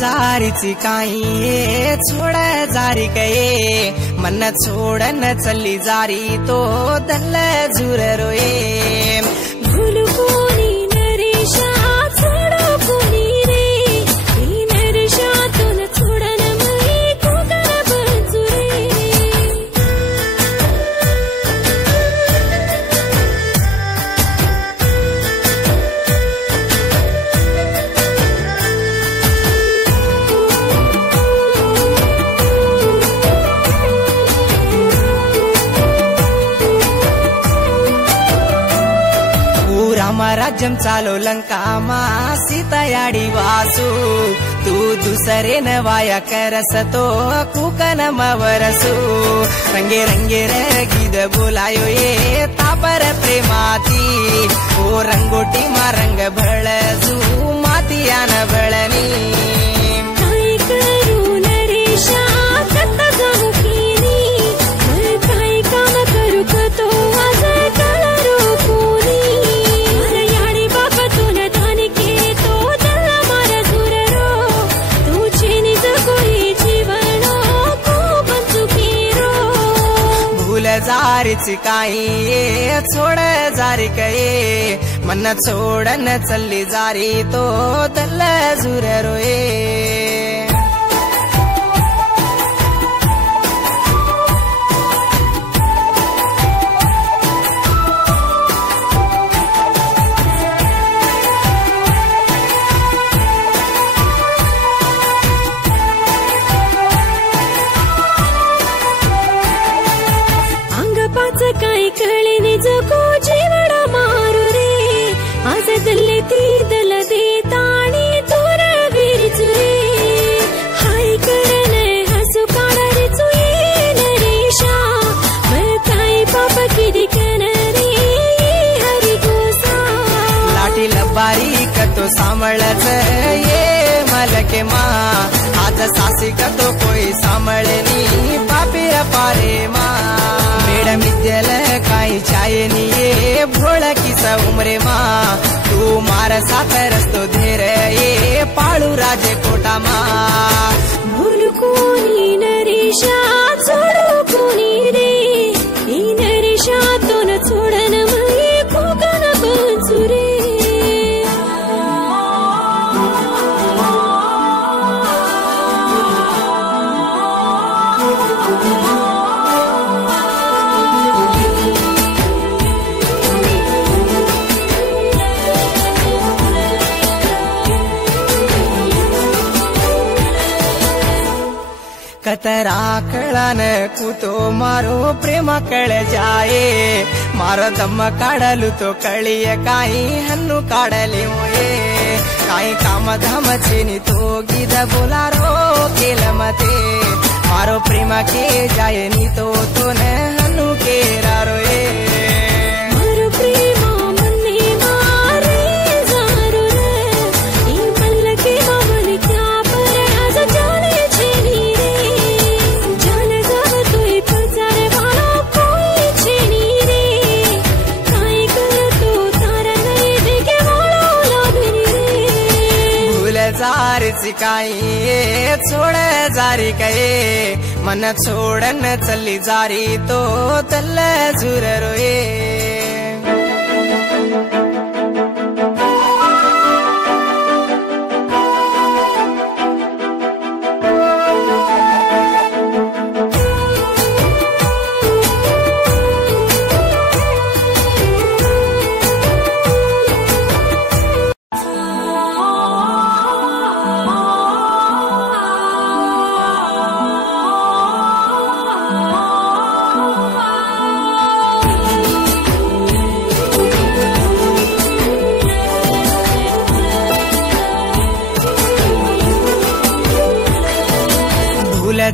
जारीची काही छोड जारी कये मन छोडन चल्ली जारी तो दल्ल झुर रोये भूल कोणी नरेशा छोड कोणी रे ई नरेशा तुन छोडन मई कोकर बजुरे राज्यम चालो लंका मा सीता याडी वासू तू दुसरे नवाया करसतो कुकन मवरसू रंगे रंगे रगीद बोलायो ये तापर प्रेमाती ओ रंगोटी मा रंग भळजू मातिया न भळनी काय करू नरेशा कत जाऊ कीनी मैं काय काम करू कतो आज कळरो कोणी जारीची काही छोड जारी कये मन छोडन चल्ली जारी तो दल्ल झुर रोये काय कळेने जगो जीवडा मारू रे आज दल्ले ती दल देताणी तोर वीरच रे हाय करने हसू काढा रे चुये नरेशा मैं काय पाप किदी कन रे हरी गोसा लाठी लबारी कतो सांभळच ये मलके मा आज सासी कतो कोई सांभळनी पापीर पारे मा मेडम विद्याल काही चायनी ये भोळ किसा उमरे मा तू मार साथ रस्तो धेर ये पाळू राजे कोटा मा भूल कोणी नरेशा छोडू कोणी रे ई नरेशा तोन छोडन मई कोकण बजुरे कतरा कळन ಕೂತೋ ಮಾರೋ ಪ್ರೇಮ ಕಳ ಜಾಯೆ ಮಾರೋ ದಮ್ಮ ಕಾಡಲು ತೋ ಕಳಿಯ ಕಾಯಿ ಹಣ್ಣು ಕಾಡಲೆ ಮೊಯೆ ಕಾಯಿ ಕಾಮ ಧಾಮ ಚೇನಿ ತೋಗಿದ ಬೋಲಾರೋ ಕೇಲ ಮತೆ ಮಾರೋ ಪ್ರೇಮ ಕೆ ಜಾಯೆ ನೀ ತೋ ತೋನ ಹಣ್ಣು ಕೇರಾರೋ ಏ ಮಾರೋ ಪ್ರೇಮ ಮನ್ನೆ ಮಾರೆ ಜಾರೋ ರೆ ಈ ಮಲ್ಲಕೆ ಮಾಮನ ಕ್ಯಾ ಪರ ಆಜ ಜಾನೆ ಚೇನಿ रे जाने जब तोय पचारे वाला कोई चेनी रे काय कर तू तारा नहीं देखे वाला लाभनी रे भूल जारीची काही छोड जारी कये मन छोडन चल्ली जारी तो दल्ल झुर रोये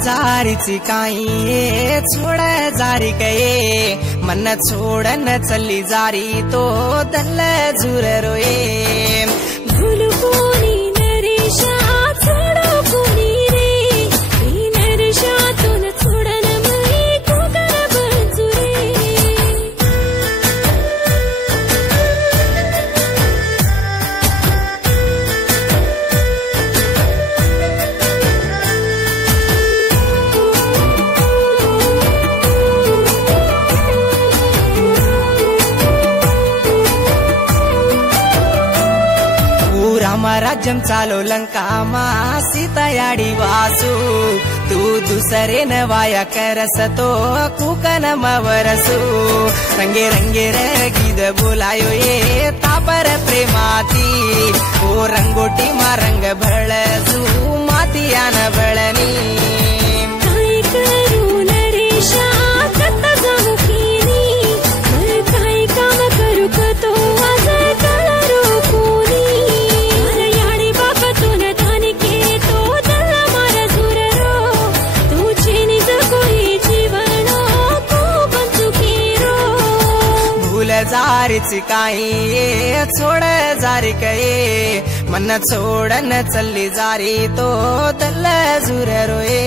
जारीची काही छोड जारी कये मन छोड़न चली जारी तो दल जुर रोए भूल कोणी नरेशा छोडो कोणी रे ही नरेशा तुन छोडन मी कोकर बंजुरे राज्यम चालो लंका मा सीता याडी वासू तू दुसरे नवाया करसतो कुकन मवरसू रंगे रंगे रगीद बोलायो ये तापर प्रेमाती ओ रंगोटी मा रंग भळजू मातिया न भळनी काय करू नरेशा कत जाऊ किनी मैं काय काम करू कतो आज कळरो कोणी जारीच काही छोड़ जारी कये मन छोड़न चली जारी तो दल जुर रोए